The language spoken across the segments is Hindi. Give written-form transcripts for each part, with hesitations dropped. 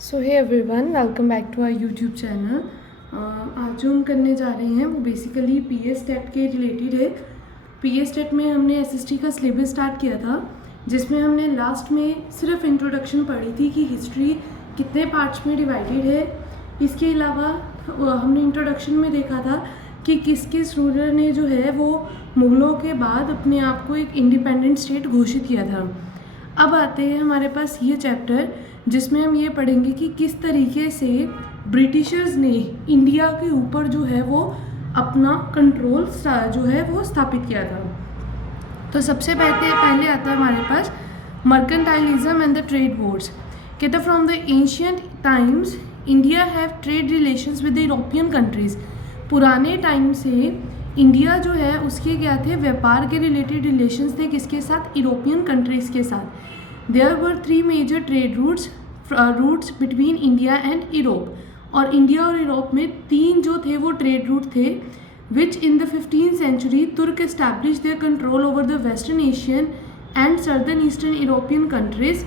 So hey everyone, welcome back to our YouTube channel. आज जो हम करने जा रहे हैं वो बेसिकली पीएस टेट के रिलेटेड है। पीएस टेट में हमने एसएसटी का सिलेबस स्टार्ट किया था, जिसमें हमने लास्ट में सिर्फ इंट्रोडक्शन पढ़ी थी कि हिस्ट्री कितने पार्ट्स में डिवाइडेड है। इसके अलावा हमने इंट्रोडक्शन में देखा था कि किस किस रूलर ने जो है वो मुग़लों के बाद अपने आप को एक इंडिपेंडेंट स्टेट घोषित किया था। अब आते हैं हमारे पास ये चैप्टर, जिसमें हम ये पढ़ेंगे कि किस तरीके से ब्रिटिशर्स ने इंडिया के ऊपर जो है वो अपना कंट्रोल जो है वो स्थापित किया था। तो सबसे पहले आता है हमारे पास मर्केंटाइलिज्म एंड द ट्रेड वॉर्स। कहता from the ancient times India have trade relations with the European countries. पुराने टाइम से इंडिया जो है उसके क्या थे, व्यापार के रिलेटेड रिलेशंस थे किसके साथ, यूरोपियन कंट्रीज़ के साथ। There were 3 major trade routes between India and Europe. और इंडिया और यूरोप में 3 जो थे वो ट्रेड रूट थे, which in the 15th century Turk establish their control over the western Asian and southern eastern European countries.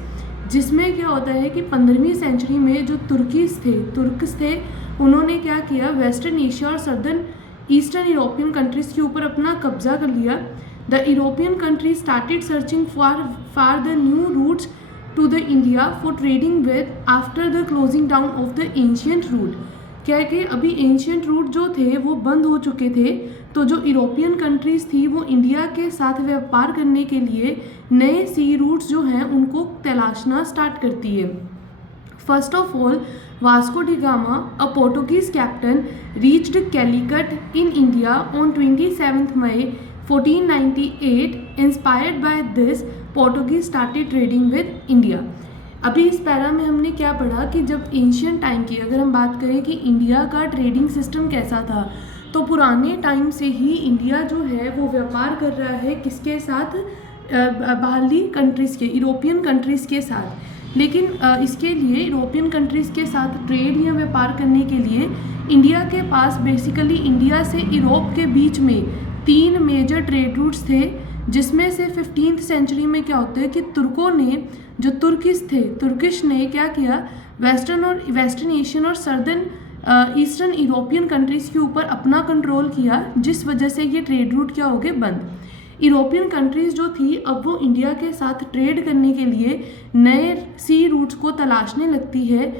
जिसमें क्या होता है कि 15वीं सेंचुरी में जो तुर्क्स थे उन्होंने क्या किया, वेस्टर्न एशिया और सर्दर्न ईस्टर्न यूरोपियन कंट्रीज़ के ऊपर अपना कब्जा कर लिया। The European countries started searching for the new routes to the India for trading with after the closing down of the ancient route. क्या है कि अभी एंशियंट रूट जो थे वो बंद हो चुके थे, तो जो यूरोपियन कंट्रीज़ थी वो इंडिया के साथ व्यापार करने के लिए नए सी रूट्स जो हैं उनको तलाशना स्टार्ट करती है। First of all, Vasco da Gama, a Portuguese captain, reached Calicut in India on 27th May 1498. Inspired by this, Portuguese started trading with India. अभी इस पैरा में हमने क्या पढ़ा कि जब एंशियंट टाइम की अगर हम बात करें कि इंडिया का ट्रेडिंग सिस्टम कैसा था, तो पुराने टाइम से ही इंडिया जो है वो व्यापार कर रहा है किसके साथ, बाहरी कंट्रीज़ के, यूरोपियन कंट्रीज़ के साथ। लेकिन इसके लिए यूरोपियन कंट्रीज़ के साथ ट्रेड या व्यापार करने के लिए इंडिया के पास बेसिकली इंडिया से यूरोप के बीच में 3 मेजर ट्रेड रूट्स थे। जिसमें से 15th सेंचुरी में क्या होता है कि तुर्कों ने, जो तुर्किश ने क्या किया, वेस्टर्न एशियन और सर्दर्न ईस्टर्न यूरोपियन कंट्रीज़ के ऊपर अपना कंट्रोल किया, जिस वजह से ये ट्रेड रूट क्या हो गए, बंद। यूरोपियन कंट्रीज़ जो थी अब वो इंडिया के साथ ट्रेड करने के लिए नए सी रूट्स को तलाशने लगती है।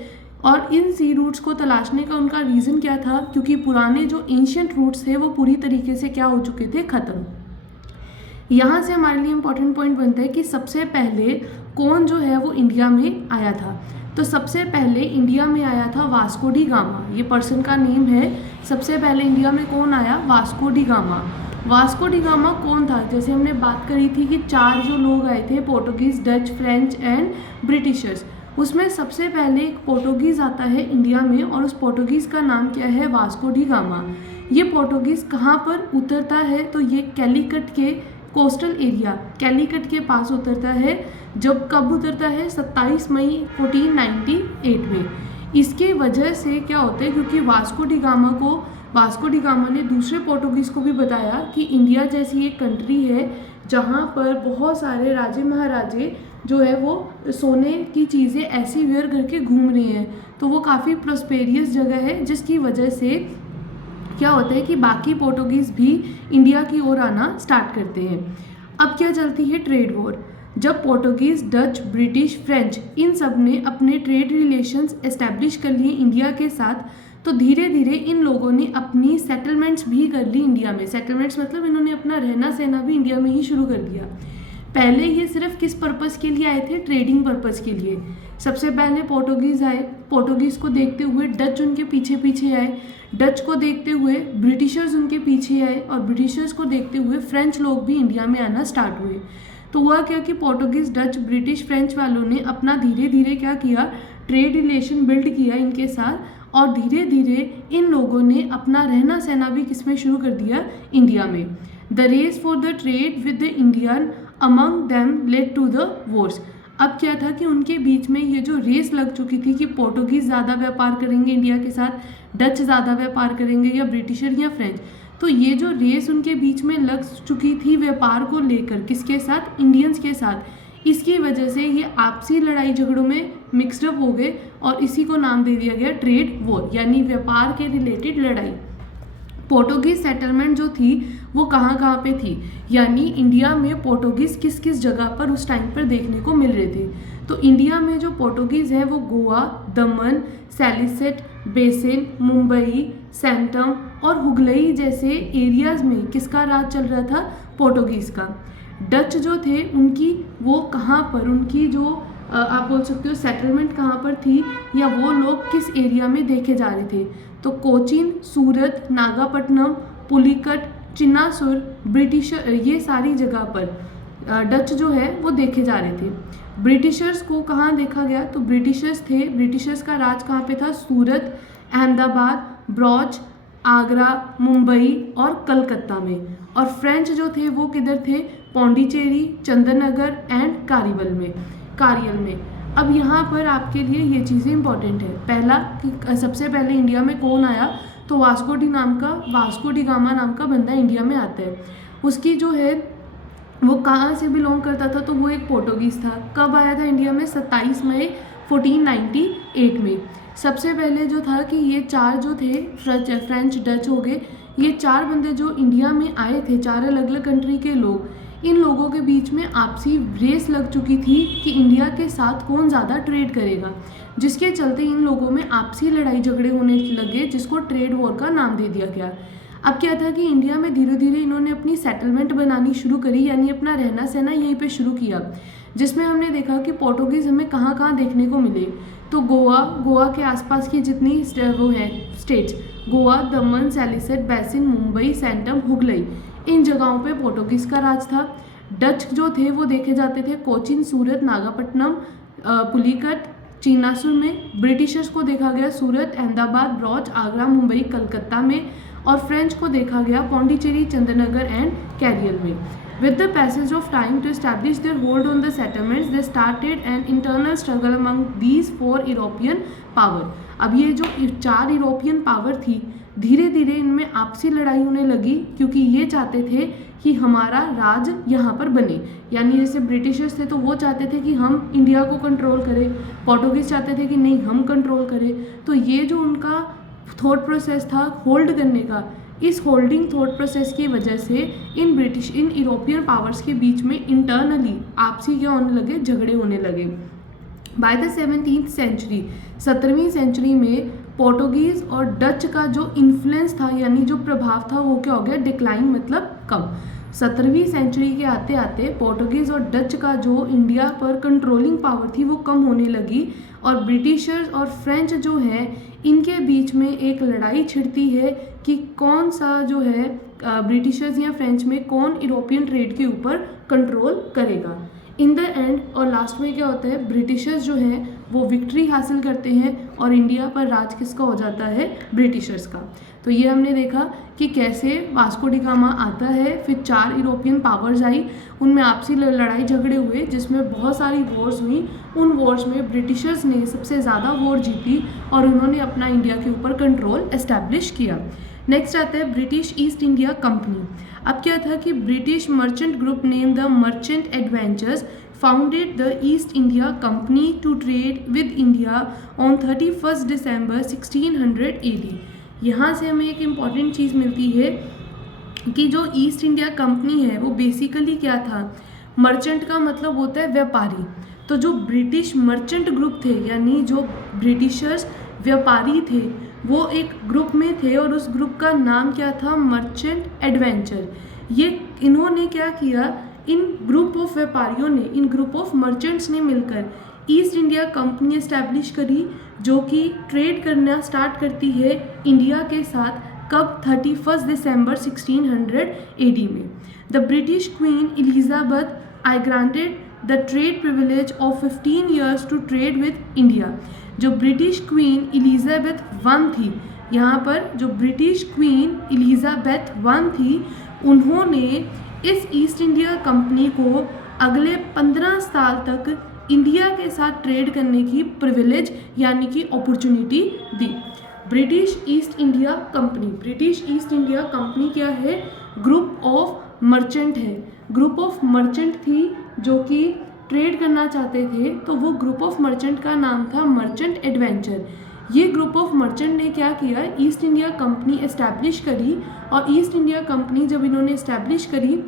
और इन सी रूट्स को तलाशने का उनका रीज़न क्या था, क्योंकि पुराने जो एंशियंट रूट्स थे वो पूरी तरीके से क्या हो चुके थे, ख़त्म। यहाँ से हमारे लिए इम्पॉर्टेंट पॉइंट बनता है कि सबसे पहले कौन जो है वो इंडिया में आया था। तो सबसे पहले इंडिया में आया था वास्को डी गामा, ये पर्सन का नेम है। सबसे पहले इंडिया में कौन आया, Vasco D gamma. Vasco D gamma कौन था, जैसे हमने बात करी थी कि 4 जो लोग आए थे, Portuguese, Dutch, French and Britishers. उसमें सबसे पहले एक पोर्टुगीज़ आता है इंडिया में, और उस पोर्टुगीज़ का नाम क्या है, वास्को डी गामा। ये पोर्टुगीज़ कहाँ पर उतरता है, तो ये कैलीकट के कोस्टल एरिया, कैलीकट के पास उतरता है। जब कब उतरता है, 27 मई 1498 में। इसके वजह से क्या होता है, क्योंकि वास्को डी गामा ने दूसरे पोर्टुगीज़ को भी बताया कि इंडिया जैसी एक कंट्री है जहाँ पर बहुत सारे राजे महाराजे जो है वो सोने की चीज़ें ऐसी वेयर करके घूम रहे हैं, तो वो काफ़ी प्रोस्पेरियस जगह है, जिसकी वजह से क्या होता है कि बाकी पोर्टुगीज़ भी इंडिया की ओर आना स्टार्ट करते हैं। अब क्या चलती है, ट्रेड वॉर। जब Portuguese, Dutch, British, French in सब ने अपने ट्रेड रिलेशंस एस्टैब्लिश कर लिए इंडिया के साथ, तो धीरे धीरे इन लोगों ने अपनी सेटलमेंट्स भी कर ली इंडिया में। सेटलमेंट्स मतलब इन्होंने अपना रहना सहना भी इंडिया में ही शुरू कर दिया। पहले ये सिर्फ किस पर्पज़ के लिए आए थे, ट्रेडिंग पर्पज़ के लिए। सबसे पहले पोर्टुगीज़ आए, पोर्टुगीज़ को देखते हुए डच उनके पीछे आए, डच को देखते हुए ब्रिटिशर्स उनके पीछे आए, और ब्रिटिशर्स को देखते हुए फ्रेंच लोग भी इंडिया में आना स्टार्ट हुए। तो हुआ क्या कि पोर्टुगीज़, डच, ब्रिटिश, फ्रेंच वालों ने अपना धीरे धीरे क्या किया, ट्रेड रिलेशन बिल्ड किया इनके साथ, और धीरे धीरे इन लोगों ने अपना रहना सहना भी किसमें शुरू कर दिया, इंडिया में। The race for the trade with the Indian among them led to the wars. अब क्या था कि उनके बीच में ये जो रेस लग चुकी थी कि पोर्टुगीज़ ज़्यादा व्यापार करेंगे इंडिया के साथ, डच ज़्यादा व्यापार करेंगे, या ब्रिटिशर या फ्रेंच, तो ये जो रेस उनके बीच में लग चुकी थी व्यापार को लेकर, किसके साथ, इंडियंस के साथ, इसकी वजह से ये आपसी लड़ाई झगड़ों में मिक्सडअप हो गए और इसी को नाम दे दिया गया ट्रेड वॉर, यानी व्यापार के रिलेटेड लड़ाई। पोर्टुगीज सेटलमेंट जो थी वो कहाँ कहाँ पे थी, यानी इंडिया में पोर्टुगीज किस किस जगह पर उस टाइम पर देखने को मिल रहे थे। तो इंडिया में जो पोर्टुगीज है वो गोवा, दमन, सैलिसिट, बेसिन, मुंबई, सैंटम और हुगलई जैसे एरियाज में किसका राज चल रहा था, पोर्टुगीज का। डच जो थे उनकी वो कहाँ पर, उनकी जो आप बोल सकते हो सेटलमेंट कहाँ पर थी, या वो लोग किस एरिया में देखे जा रहे थे, तो कोचीन, सूरत, नागापट्टनम, पुलिकट, चिन्नासुर, ब्रिटिश, ये सारी जगह पर डच जो है वो देखे जा रहे थे। ब्रिटिशर्स को कहाँ देखा गया, तो ब्रिटिशर्स का राज कहाँ पे था, सूरत, अहमदाबाद, बरोच, आगरा, मुंबई और कलकत्ता में। और फ्रेंच जो थे वो किधर थे, पौंडीचेरी, चंदननगर एंड कारियल में। अब यहाँ पर आपके लिए ये चीज़ें इंपॉर्टेंट है। पहला कि सबसे पहले इंडिया में कौन आया, तो वास्को डी गामा नाम का बंदा इंडिया में आता है। उसकी जो है वो कहाँ से बिलोंग करता था, तो वो एक पोर्टुगीज़ था। कब आया था इंडिया में, 27 मई 1498 में। सबसे पहले जो था कि ये चार जो थे फ्रेंच डच हो गए, ये चार बंदे जो इंडिया में आए थे, चार अलग अलग कंट्री के लोग, इन लोगों के बीच में आपसी रेस लग चुकी थी कि इंडिया के साथ कौन ज़्यादा ट्रेड करेगा, जिसके चलते इन लोगों में आपसी लड़ाई झगड़े होने लगे, जिसको ट्रेड वॉर का नाम दे दिया गया। अब क्या था कि इंडिया में धीरे धीरे इन्होंने अपनी सेटलमेंट बनानी शुरू करी, यानी अपना रहना सहना यहीं पे शुरू किया, जिसमें हमने देखा कि पोर्टुगीज़ हमें कहाँ कहाँ देखने को मिले, तो गोवा के आसपास की जितनी वो हैं स्टेट्स, गोवा, दमन, सैलिसिट, बेसिन, मुंबई, सैंटम, हुगलई, इन जगहों पे पोर्टुगीज़ का राज था। डच जो थे वो देखे जाते थे कोचीन, सूरत, नागापट्टनम, पुलिकट, चिन्नासुर में। ब्रिटिशर्स को देखा गया सूरत, अहमदाबाद, बरोच, आगरा, मुंबई, कलकत्ता में। और फ्रेंच को देखा गया पौंडीचेरी, चंदननगर एंड कैरियल में। With the passage of time to establish their hold on the settlements, they started an internal struggle among these four European power. अब ये जो चार यूरोपियन पावर थी, धीरे धीरे इनमें आपसी लड़ाई होने लगी, क्योंकि ये चाहते थे कि हमारा राज यहाँ पर बने। यानी जैसे ब्रिटिशर्स थे तो वो चाहते थे कि हम इंडिया को कंट्रोल करें, पोर्टुगीज चाहते थे कि नहीं हम कंट्रोल करें। तो ये जो उनका थॉट प्रोसेस था होल्ड करने का, इस होल्डिंग थॉट प्रोसेस की वजह से इन यूरोपियन पावर्स के बीच में इंटरनली आपसी क्या होने लगे, झगड़े होने लगे। बाय द 17th सेंचुरी, 17वीं सेंचुरी में पोर्टुगीज़ और डच का जो इन्फ्लुएंस था, यानी जो प्रभाव था, वो क्या हो गया, डिक्लाइन, मतलब कम। 17वीं सेंचुरी के आते आते पोर्टुगीज़ और डच का जो इंडिया पर कंट्रोलिंग पावर थी वो कम होने लगी, और ब्रिटिशर्स और फ्रेंच जो है इनके बीच में एक लड़ाई छिड़ती है कि कौन सा जो है ब्रिटिशर्स या फ्रेंच में कौन यूरोपियन ट्रेड के ऊपर कंट्रोल करेगा। इन द एंड और लास्ट में क्या होता है, ब्रिटिशर्स जो हैं वो विक्ट्री हासिल करते हैं और इंडिया पर राज किसका हो जाता है, ब्रिटिशर्स का। तो ये हमने देखा कि कैसे वास्को डी गामा आता है, फिर चार यूरोपियन पावर्स आई, उनमें आपसी लड़ाई झगड़े हुए, जिसमें बहुत सारी वॉर्स हुई। उन वॉर्स में ब्रिटिशर्स ने सबसे ज़्यादा वॉर जीती और उन्होंने अपना इंडिया के ऊपर कंट्रोल एस्टैब्लिश किया। नेक्स्ट आता है ब्रिटिश ईस्ट इंडिया कंपनी। अब क्या था कि British merchant group name the merchant adventures founded the East India Company to trade with India on 31st December 1600 AD। यहाँ से हमें एक इम्पॉर्टेंट चीज़ मिलती है कि जो ईस्ट इंडिया कंपनी है वो बेसिकली क्या था, मर्चेंट का मतलब होता है व्यापारी। तो जो ब्रिटिश मर्चेंट ग्रुप थे, यानी जो ब्रिटिशर्स व्यापारी थे, वो एक ग्रुप में थे और उस ग्रुप का नाम क्या था, मर्चेंट एडवेंचर। ये इन्होंने क्या किया, इन ग्रुप ऑफ व्यापारियों ने, इन ग्रुप ऑफ मर्चेंट्स ने मिलकर ईस्ट इंडिया कंपनी एस्टैब्लिश करी, जो कि ट्रेड करना स्टार्ट करती है इंडिया के साथ। कब, 31 दिसंबर 1600 AD में। The British queen Elizabeth I granted the trade privilege of 15 years to trade with India. जो ब्रिटिश क्वीन एलिजाबेथ वन थी, यहाँ पर जो ब्रिटिश क्वीन एलिजाबेथ वन थी, उन्होंने इस ईस्ट इंडिया कंपनी को अगले 15 साल तक इंडिया के साथ ट्रेड करने की प्रिविलेज यानी कि अपॉर्चुनिटी दी। ब्रिटिश ईस्ट इंडिया कंपनी क्या है, ग्रुप ऑफ मर्चेंट है। ग्रुप ऑफ मर्चेंट थी जो कि ट्रेड करना चाहते थे, तो वो ग्रुप ऑफ मर्चेंट का नाम था मर्चेंट एडवेंचर। ये ग्रुप ऑफ मर्चेंट ने क्या किया, ईस्ट इंडिया कंपनी एस्टैब्लिश करी, और ईस्ट इंडिया कंपनी जब इन्होंने एस्टैब्लिश करी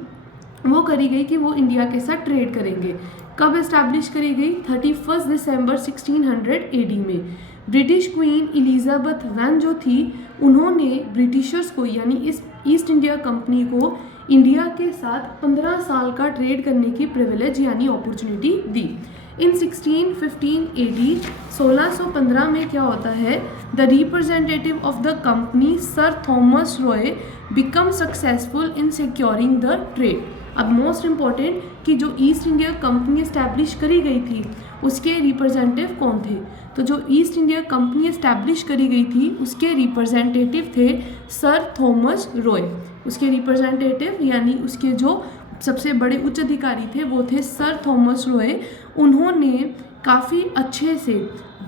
वो करी गई कि वो इंडिया के साथ ट्रेड करेंगे। कब एस्टैब्लिश करी गई, 31 दिसंबर 1600 AD में। ब्रिटिश क्वीन एलिजाबेथ वन जो थी, उन्होंने ब्रिटिशर्स को यानी इस ईस्ट इंडिया कंपनी को इंडिया के साथ 15 साल का ट्रेड करने की प्रिविलेज यानी अपॉर्चुनिटी दी। इन 1615 AD 1615 में क्या होता है, the representative of the company sir Thomas Roy become successful in securing the trade. अब मोस्ट इम्पॉर्टेंट कि जो ईस्ट इंडिया कंपनी एस्टैब्लिश करी गई थी उसके रिप्रेजेंटेटिव कौन थे, तो जो ईस्ट इंडिया कंपनी एस्टैब्लिश करी गई थी उसके रिप्रेजेंटेटिव थे सर थॉमस रॉय। उसके रिप्रेजेंटेटिव यानी उसके जो सबसे बड़े उच्च अधिकारी थे वो थे सर थॉमस रॉय। उन्होंने काफ़ी अच्छे से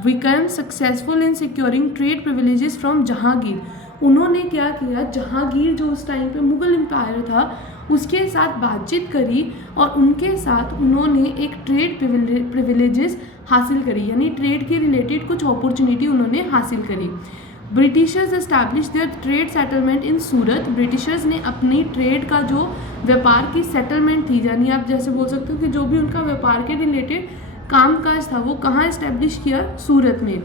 become successful in securing trade privileges from Jahangir. उन्होंने क्या किया, जहांगीर जो उस टाइम पे मुगल एम्पायर था उसके साथ बातचीत करी और उनके साथ उन्होंने एक ट्रेड प्रिविलेजेस हासिल करी, यानी ट्रेड के रिलेटेड कुछ अपॉर्चुनिटी उन्होंने हासिल करी। Britishers establish there trade settlement in Surat. Britishers ने अपनी ट्रेड का जो व्यापार की सेटलमेंट थी, यानी आप जैसे बोल सकते हो कि जो भी उनका व्यापार के रिलेटेड कामकाज था वो कहाँ एस्टैब्लिश किया, सूरत में,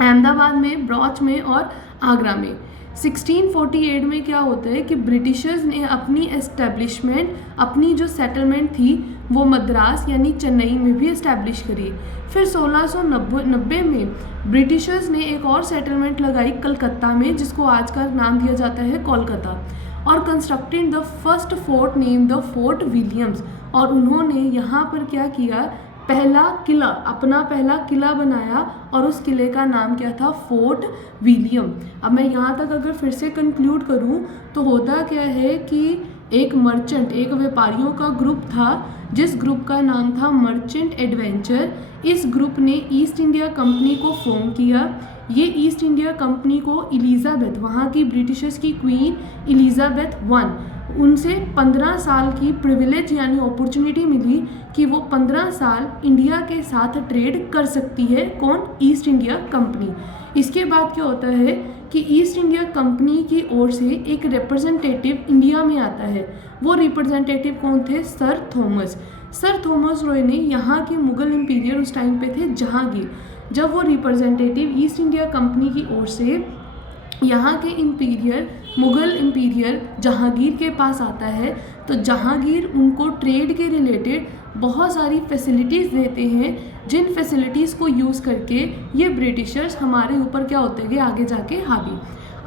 अहमदाबाद में, बरोच में और आगरा में। 1648 में क्या होता है कि ब्रिटिशर्स ने अपनी एस्टेब्लिशमेंट, अपनी जो सेटलमेंट थी वो मद्रास यानी चेन्नई में भी एस्टैब्लिश करी। फिर 1690 में ब्रिटिशर्स ने एक और सेटलमेंट लगाई कलकत्ता में, जिसको आज का नाम दिया जाता है कोलकाता, और constructed the first fort name the fort Williams. और उन्होंने यहाँ पर क्या किया, पहला किला, अपना पहला किला बनाया और उस किले का नाम क्या था, फोर्ट विलियम। अब मैं यहाँ तक अगर फिर से कंक्लूड करूँ तो होता क्या है कि एक मर्चेंट, एक व्यापारियों का ग्रुप था जिस ग्रुप का नाम था मर्चेंट एडवेंचर। इस ग्रुप ने ईस्ट इंडिया कंपनी को फॉर्म किया। ये ईस्ट इंडिया कंपनी को एलिजाबेथ, वहाँ की ब्रिटिशर्स की क्वीन एलिजाबेथ वन, उनसे 15 साल की प्रिविलेज यानी अपॉर्चुनिटी मिली कि वो 15 साल इंडिया के साथ ट्रेड कर सकती है। कौन, ईस्ट इंडिया कंपनी। इसके बाद क्या होता है कि ईस्ट इंडिया कंपनी की ओर से एक रिप्रेजेंटेटिव इंडिया में आता है। वो रिप्रेजेंटेटिव कौन थे, sir Thomas. Sir Thomas Roy ने यहाँ के मुगल एम्पीरियर उस टाइम पे थे जहांगीर। जब वो रिप्रेजेंटेटिव ईस्ट इंडिया कंपनी की ओर से यहाँ के इंपीरियर, मुगल इंपीरियर जहांगीर के पास आता है, तो जहांगीर उनको ट्रेड के रिलेटेड बहुत सारी फैसिलिटीज़ देते हैं, जिन फैसिलिटीज़ को यूज़ करके ये ब्रिटिशर्स हमारे ऊपर क्या होते गए, आगे जाके हावी।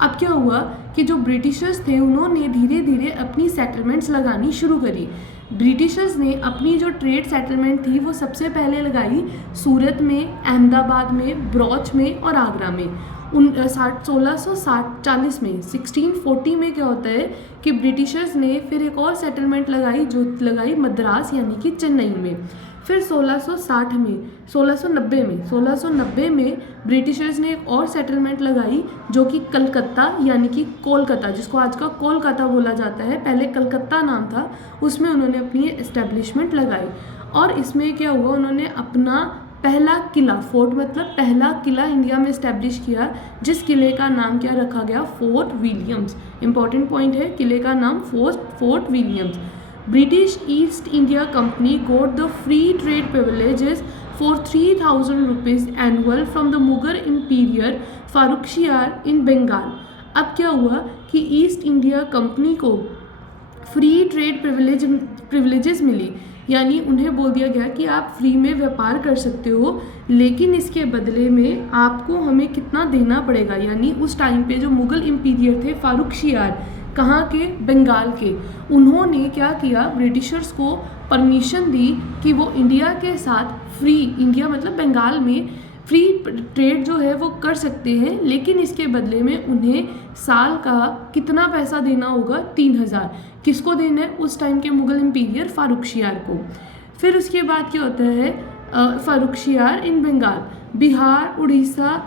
अब क्या हुआ कि जो ब्रिटिशर्स थे उन्होंने धीरे धीरे अपनी सेटलमेंट्स लगानी शुरू करी। ब्रिटिशर्स ने अपनी जो ट्रेड सेटलमेंट थी वो सबसे पहले लगाई सूरत में, अहमदाबाद में, बरोच में और आगरा में। 1640 में 1640 में क्या होता है कि ब्रिटिशर्स ने फिर एक और सेटलमेंट लगाई, जो लगाई मद्रास यानी कि चेन्नई में। फिर 1690 में ब्रिटिशर्स ने एक और सेटलमेंट लगाई जो कि कलकत्ता यानी कि कोलकाता, जिसको आज का कोलकाता बोला जाता है, पहले कलकत्ता नाम था, उसमें उन्होंने अपनी एस्टेब्लिशमेंट लगाई। और इसमें क्या हुआ, उन्होंने अपना पहला किला, फोर्ट मतलब पहला किला इंडिया में इस्टेब्लिश किया, जिस किले का नाम क्या रखा गया, फोर्ट विलियम्स। इंपॉर्टेंट पॉइंट है, किले का नाम fort Williams. British East India company got the free trade privileges for 3000 rupees annual from the Mughal emperor Farrukhsiyar in Bengal. अब क्या हुआ कि ईस्ट इंडिया कंपनी को फ्री ट्रेड प्रिविलेजेस मिली, यानी उन्हें बोल दिया गया कि आप फ्री में व्यापार कर सकते हो, लेकिन इसके बदले में आपको हमें कितना देना पड़ेगा। यानी उस टाइम पे जो मुगल इंपीरियर थे फारुखशियार, कहाँ के, बंगाल के, उन्होंने क्या किया, ब्रिटिशर्स को परमिशन दी कि वो इंडिया के साथ फ्री, इंडिया मतलब बंगाल में फ्री ट्रेड जो है वो कर सकते हैं, लेकिन इसके बदले में उन्हें साल का कितना पैसा देना होगा, 3000। किसको देना है, उस टाइम के मुगल इंपीरियर फारुखशियार को। फिर उसके बाद क्या होता है, Farrukhsiyar in Bengal, Bihar, Orissa,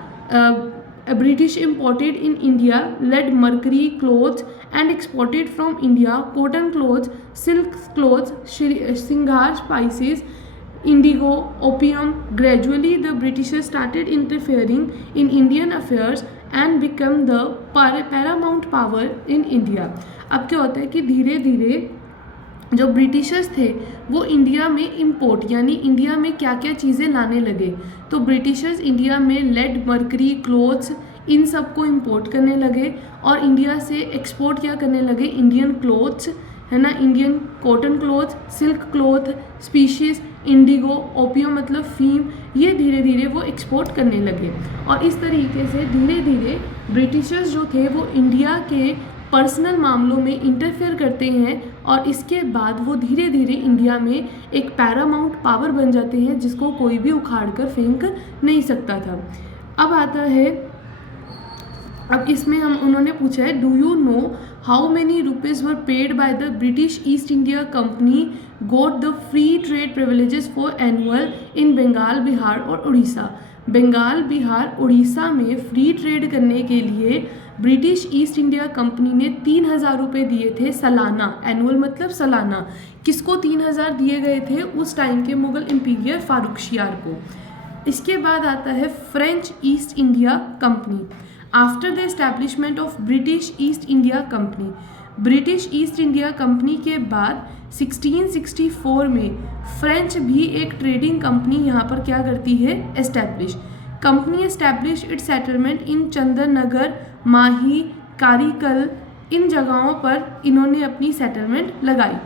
British imported in India lead, mercury, clothes and exported from India cotton clothes, silk clothes, singar, spices, indigo, opium. Gradually, the Britishers started interfering in Indian affairs and become the paramount power in India. अब क्या होता है कि धीरे धीरे जो ब्रिटिशर्स थे वो इंडिया में इंपोर्ट यानी इंडिया में क्या क्या चीज़ें लाने लगे। तो ब्रिटिशर्स इंडिया में लेड, मर्करी, क्लोथ्स इन सब को इंपोर्ट करने लगे और इंडिया से एक्सपोर्ट क्या करने लगे, इंडियन क्लोथ्स है ना, Indian cotton cloth, silk cloth, species, Indigo, opium मतलब फीम, ये धीरे धीरे वो एक्सपोर्ट करने लगे। और इस तरीके से धीरे धीरे ब्रिटिशर्स जो थे वो इंडिया के पर्सनल मामलों में इंटरफेयर करते हैं और इसके बाद वो धीरे धीरे इंडिया में एक पैरामाउंट पावर बन जाते हैं जिसको कोई भी उखाड़ कर फेंक नहीं सकता था। अब आता है, अब इसमें उन्होंने पूछा है, do you know how many rupees were paid by the British East India Company got the free trade privileges for annual in Bengal, Bihar और उड़ीसा। बंगाल, बिहार, उड़ीसा में फ्री ट्रेड करने के लिए ब्रिटिश ईस्ट इंडिया कंपनी ने 3,000 रुपये दिए थे सालाना। एनुअल मतलब सालाना। किसको 3,000 दिए गए थे? उस टाइम के मुगल एम्पीरियर फारुखशियार को। इसके बाद आता है French East India company. After the establishment of British East India company, British East India company के बाद 1664 में फ्रेंच भी एक ट्रेडिंग कंपनी यहाँ पर क्या करती है, establish. Company establish its settlement in Chandan Nagar, Mahe, Karaikal, इन जगहों पर इन्होंने अपनी सेटलमेंट लगाई।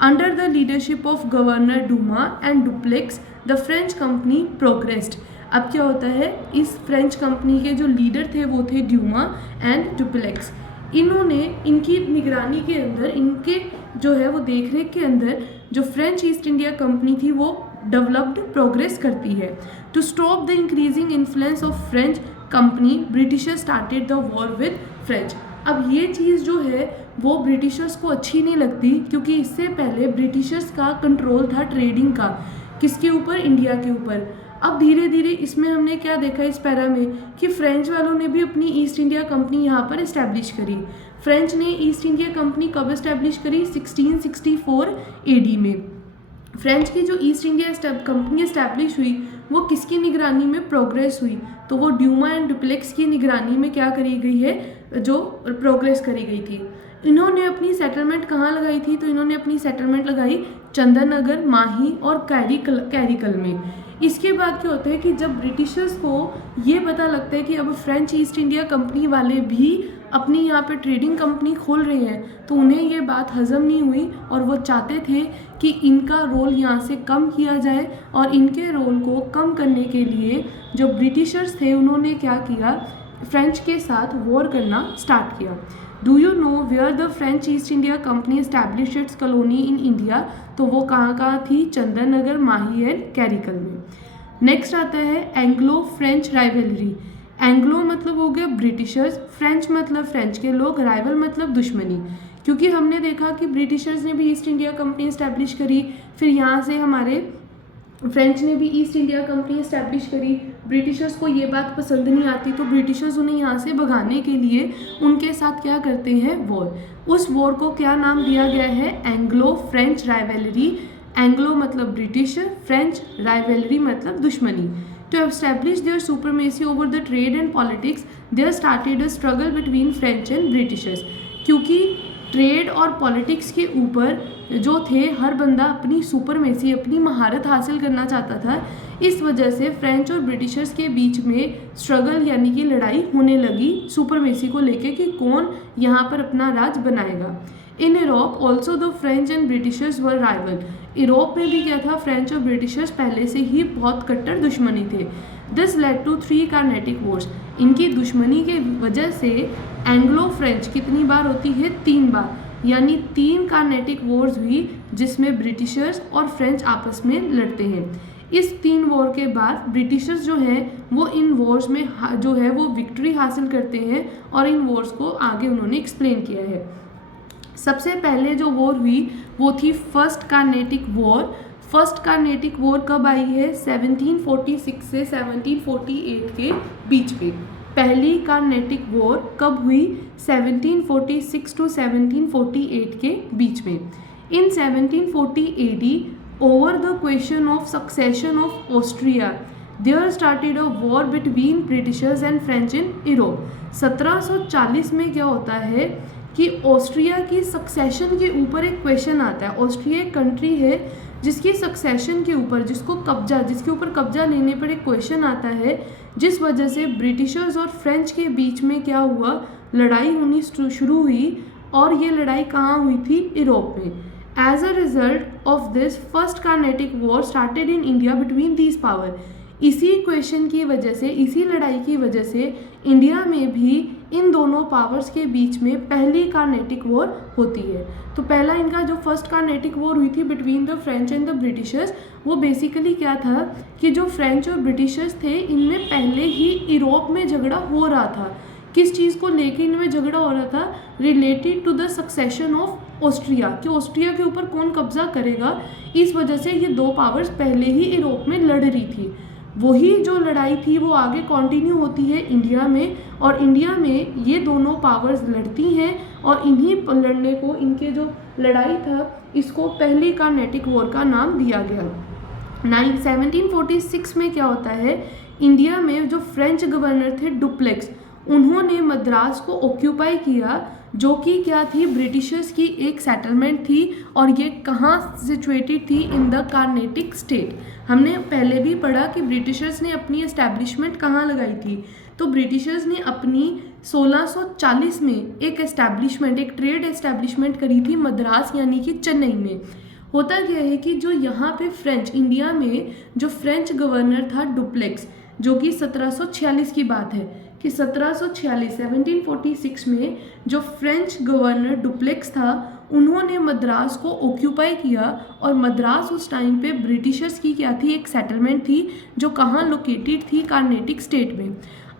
Under the leadership of governor Dumas and Dupleix the French company progressed. अब क्या होता है, इस फ्रेंच कंपनी के जो लीडर थे वो थे ड्यूमा एंड डुप्लेक्स। इन्होंने इनकी निगरानी के अंदर, इनके जो है वो देखरेख के अंदर जो फ्रेंच ईस्ट इंडिया कंपनी थी वो डेवलप्ड, प्रोग्रेस करती है। To stop the increasing influence of French company, Britishers started the war with French. अब ये चीज़ जो है वो ब्रिटिशर्स को अच्छी नहीं लगती क्योंकि इससे पहले ब्रिटिशर्स का कंट्रोल था ट्रेडिंग का, किसके ऊपर, इंडिया के ऊपर। अब धीरे धीरे इसमें हमने क्या देखा इस पैरा में कि फ्रेंच वालों ने भी अपनी ईस्ट इंडिया कंपनी यहाँ पर इस्टेब्लिश करी। फ्रेंच ने ईस्ट इंडिया कंपनी कब इस्टेब्लिश करी, 1664 AD में। फ्रेंच की जो ईस्ट इंडिया कंपनी इस्टेब्लिश हुई वो किसकी निगरानी में, प्रोग्रेस हुई। तो वो ड्यूमा एंड डुप्लेक्स की निगरानी में क्या करी गई है, जो प्रोग्रेस करी गई थी। इन्होंने अपनी सेटलमेंट कहाँ लगाई थी, तो इन्होंने अपनी सेटलमेंट लगाई चंदन नगर, माही और कैरिकल में। इसके बाद क्या होता है कि जब ब्रिटिशर्स को ये पता लगता है कि अब फ्रेंच ईस्ट इंडिया कंपनी वाले भी अपनी यहाँ पे ट्रेडिंग कंपनी खोल रहे हैं, तो उन्हें ये बात हजम नहीं हुई और वो चाहते थे कि इनका रोल यहाँ से कम किया जाए। और इनके रोल को कम करने के लिए जो ब्रिटिशर्स थे उन्होंने क्या किया, फ्रेंच के साथ वॉर करना स्टार्ट किया। Do you know where the French East India Company establish its colony in India? तो वो कहाँ थी, चंदन नगर, माही एंड कैरिकल में। नेक्स्ट आता है एंग्लो फ्रेंच राइवलरी। एंग्लो मतलब हो गया ब्रिटिशर्स, फ्रेंच मतलब फ्रेंच के लोग, राइवल मतलब दुश्मनी। क्योंकि हमने देखा कि ब्रिटिशर्स ने भी ईस्ट इंडिया कंपनी इस्टेब्लिश करी, फिर यहाँ से हमारे फ्रेंच ने भी ईस्ट इंडिया कंपनी इस्टेब्लिश करी। ब्रिटिशर्स को ये बात पसंद नहीं आती तो ब्रिटिशर्स उन्हें यहाँ से भगाने के लिए उनके साथ क्या करते हैं, वॉर। उस वॉर को क्या नाम दिया गया है, एंग्लो फ्रेंच राइवलरी। एंग्लो मतलब ब्रिटिश, फ्रेंच, राइवलरी मतलब दुश्मनी। To establish their supremacy over the trade and politics, there started a struggle between French and Britishers। क्योंकि ट्रेड और पॉलिटिक्स के ऊपर जो थे हर बंदा अपनी सुपरमेसी, अपनी महारत हासिल करना चाहता था। इस वजह से फ्रेंच और ब्रिटिशर्स के बीच में स्ट्रगल यानी कि लड़ाई होने लगी सुपरमेसी को लेके कि कौन यहाँ पर अपना राज बनाएगा। In Europe also the French and Britishers were rival. Europe में भी क्या था, फ्रेंच और ब्रिटिशर्स पहले से ही बहुत कट्टर दुश्मनी थे। This led to 3 Carnatic wars. इनकी दुश्मनी के वजह से एंग्लो फ्रेंच कितनी बार होती है, 3 बार, यानी 3 कार्नेटिक वॉर्स हुई जिसमें ब्रिटिशर्स और फ्रेंच आपस में लड़ते हैं। इस 3 वॉर के बाद ब्रिटिशर्स जो हैं वो इन वॉर्स में जो है वो विक्ट्री हासिल करते हैं और इन वॉर्स को आगे उन्होंने एक्सप्लेन किया है। सबसे पहले जो वॉर हुई वो थी first Carnatic war. First Carnatic war कब आई है, 1746 से 1748 के बीच में। पहली कार्नेटिक वॉर कब हुई, 1746 टू 1748 के बीच में। इन 1740 AD over the question of succession of Austria. There started a war between Britishers and French in Europe. 1740 में क्या होता है कि ऑस्ट्रिया की सक्सेशन के ऊपर एक क्वेश्चन आता है। ऑस्ट्रिया एक कंट्री है जिसकी सक्सेशन के ऊपर जिसके ऊपर कब्जा लेने पर एक क्वेश्चन आता है, जिस वजह से ब्रिटिशर्स और फ्रेंच के बीच में क्या हुआ, लड़ाई होनी शुरू हुई। और ये लड़ाई कहाँ हुई थी? यूरोप में। As a result of this first Carnatic war started in India between these power. इसी क्वेश्चन की वजह से, इसी लड़ाई की वजह से इंडिया में भी इन दोनों पावर्स के बीच में पहली कार्नेटिक वॉर होती है। तो पहला इनका जो फर्स्ट कार्नेटिक वॉर हुई थी between the French and the Britishers, वो बेसिकली क्या था कि जो फ्रेंच और ब्रिटिशर्स थे इनमें पहले ही यूरोप में झगड़ा हो रहा था। किस चीज़ को लेके इनमें झगड़ा हो रहा था? Related to the succession of Austria, कि ऑस्ट्रिया के ऊपर कौन कब्जा करेगा। इस वजह से ये दो पावर्स पहले ही यूरोप में लड़ रही थी। वही जो लड़ाई थी वो आगे कंटिन्यू होती है इंडिया में, और इंडिया में ये दोनों पावर्स लड़ती हैं, और इन्हीं लड़ने को, इनके जो लड़ाई था, इसको पहली कार्नेटिक वॉर का नाम दिया गया। 1746 में क्या होता है, इंडिया में जो फ्रेंच गवर्नर थे डुप्लेक्स, उन्होंने मद्रास को ऑक्यूपाई किया, जो कि क्या थी, ब्रिटिशर्स की एक सेटलमेंट थी। और ये कहाँ सिचुएटेड थी? In the Carnatic state. हमने पहले भी पढ़ा कि ब्रिटिशर्स ने अपनी एस्टैब्लिशमेंट कहाँ लगाई थी। तो ब्रिटिशर्स ने अपनी 1640 में एक एस्टैब्लिशमेंट, एक ट्रेड एस्टैब्लिशमेंट करी थी मद्रास यानी कि चेन्नई में। होता क्या है कि जो यहाँ पे फ्रेंच, इंडिया में जो फ्रेंच गवर्नर था डुप्लेक्स, जो कि 1746 की बात है कि 1746 में जो फ्रेंच गवर्नर डुप्लेक्स था, उन्होंने मद्रास को ऑक्यूपाई किया। और मद्रास उस टाइम पे ब्रिटिशर्स की क्या थी, एक सेटलमेंट थी, जो कहाँ लोकेटेड थी, कार्नेटिक स्टेट में।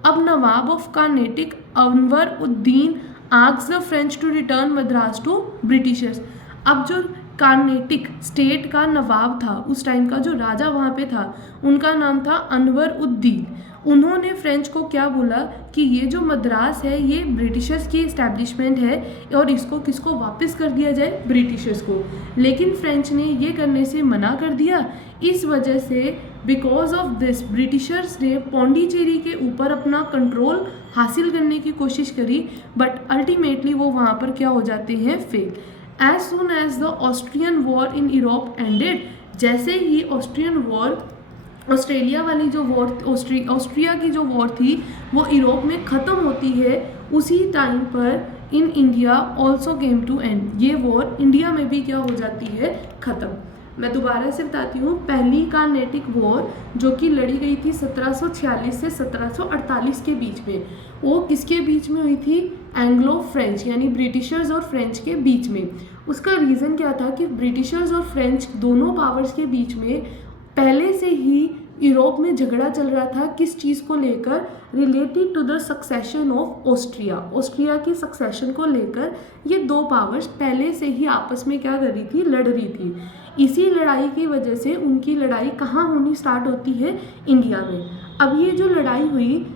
अब Nawab of Carnatic Anwar Uddin asked the French to return Madras to Britishers. अब जो कार्नेटिक स्टेट का नवाब था, उस टाइम का जो राजा वहाँ पे था, उनका नाम था अनवर उद्दीन। उन्होंने फ्रेंच को क्या बोला कि ये जो मद्रास है ये ब्रिटिशर्स की इस्टेब्लिशमेंट है और इसको किसको वापस कर दिया जाए, ब्रिटिशर्स को। लेकिन फ्रेंच ने ये करने से मना कर दिया। इस वजह से बिकॉज ऑफ दिस ब्रिटिशर्स ने पौंडीचेरी के ऊपर अपना कंट्रोल हासिल करने की कोशिश करी, बट अल्टीमेटली वो वहाँ पर क्या हो जाते हैं, fail. As soon as the Austrian war in Europe ended, जैसे ही ऑस्ट्रियन वॉर, ऑस्ट्रेलिया वाली जो वॉर, ऑस्ट्रिया की जो वॉर थी वो यूरोप में ख़त्म होती है, उसी टाइम पर in India also came to end. ये वॉर इंडिया में भी क्या हो जाती है, ख़त्म। मैं दोबारा से बताती हूँ, पहली कार्नेटिक वॉर जो कि लड़ी गई थी 1746 से 1748 के बीच में, वो किसके बीच में हुई थी, एंग्लो फ्रेंच यानी ब्रिटिशर्स और फ्रेंच के बीच में। उसका रीज़न क्या था कि ब्रिटिशर्स और फ्रेंच दोनों पावर्स के बीच में पहले से ही यूरोप में झगड़ा चल रहा था। किस चीज़ को लेकर, related to the succession of Austria, Austria की सक्सेशन को लेकर ये दो पावर्स पहले से ही आपस में क्या कर रही थी, लड़ रही थी। इसी लड़ाई की वजह से उनकी लड़ाई कहाँ होनी स्टार्ट होती है, इंडिया में। अब ये जो लड़ाई हुई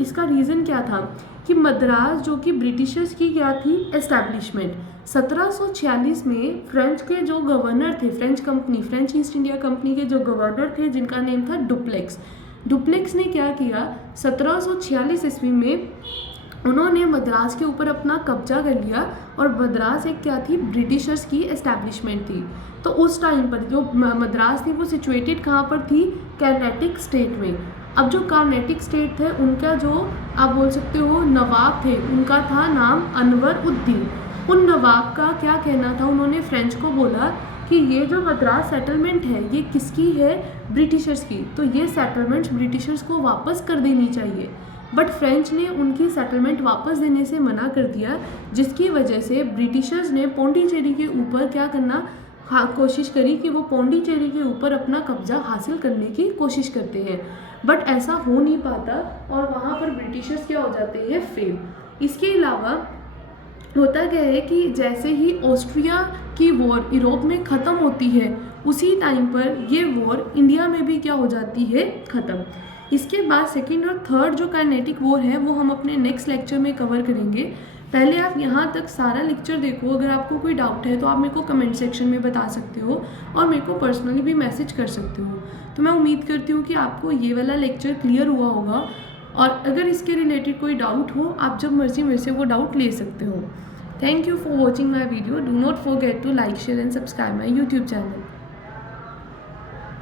इसका रीज़न क्या था कि मद्रास जो कि ब्रिटिशर्स की क्या थी, एस्टैब्लिशमेंट। 1746 में फ्रेंच के जो गवर्नर थे, फ्रेंच ईस्ट इंडिया कंपनी के जो गवर्नर थे जिनका नेम था डुप्लेक्स ने क्या किया, 1746 ईस्वी में उन्होंने मद्रास के ऊपर अपना कब्जा कर लिया। और मद्रास एक क्या थी, ब्रिटिशर्स की एस्टैब्लिशमेंट थी। तो उस टाइम पर जो मद्रास थी वो सिचुएटेड कहाँ पर थी, कार्नेटिक स्टेट में। अब जो कार्नेटिक स्टेट थे उनका जो आप बोल सकते हो नवाब थे, उनका था नाम अनवर उद्दीन। उन नवाब का क्या कहना था, उन्होंने फ्रेंच को बोला कि ये जो मद्रास सेटलमेंट है ये किसकी है, ब्रिटिशर्स की, तो ये सेटलमेंट्स ब्रिटिशर्स को वापस कर देनी चाहिए। बट फ्रेंच ने उनकी सेटलमेंट वापस देने से मना कर दिया, जिसकी वजह से ब्रिटिशर्स ने पौंडीचेरी के ऊपर क्या करना, कोशिश करी कि वो पौंडीचेरी के ऊपर अपना कब्जा हासिल करने की कोशिश करते हैं। बट ऐसा हो नहीं पाता और वहाँ पर ब्रिटिशर्स क्या हो जाते हैं, फेल। इसके अलावा होता क्या है कि जैसे ही ऑस्ट्रिया की वॉर यूरोप में ख़त्म होती है, उसी टाइम पर ये वॉर इंडिया में भी क्या हो जाती है, ख़त्म। इसके बाद सेकेंड और थर्ड जो कार्नेटिक वॉर है वो हम अपने नेक्स्ट लेक्चर में कवर करेंगे। पहले आप यहाँ तक सारा लेक्चर देखो। अगर आपको कोई डाउट है तो आप मेरे को कमेंट सेक्शन में बता सकते हो और मेरे को पर्सनली भी मैसेज कर सकते हो। तो मैं उम्मीद करती हूँ कि आपको ये वाला लेक्चर क्लियर हुआ होगा, और अगर इसके रिलेटेड कोई डाउट हो आप जब मर्जी मेरे से वो डाउट ले सकते हो। Thank you for watching my video. Do not forget to like, share and subscribe my YouTube channel.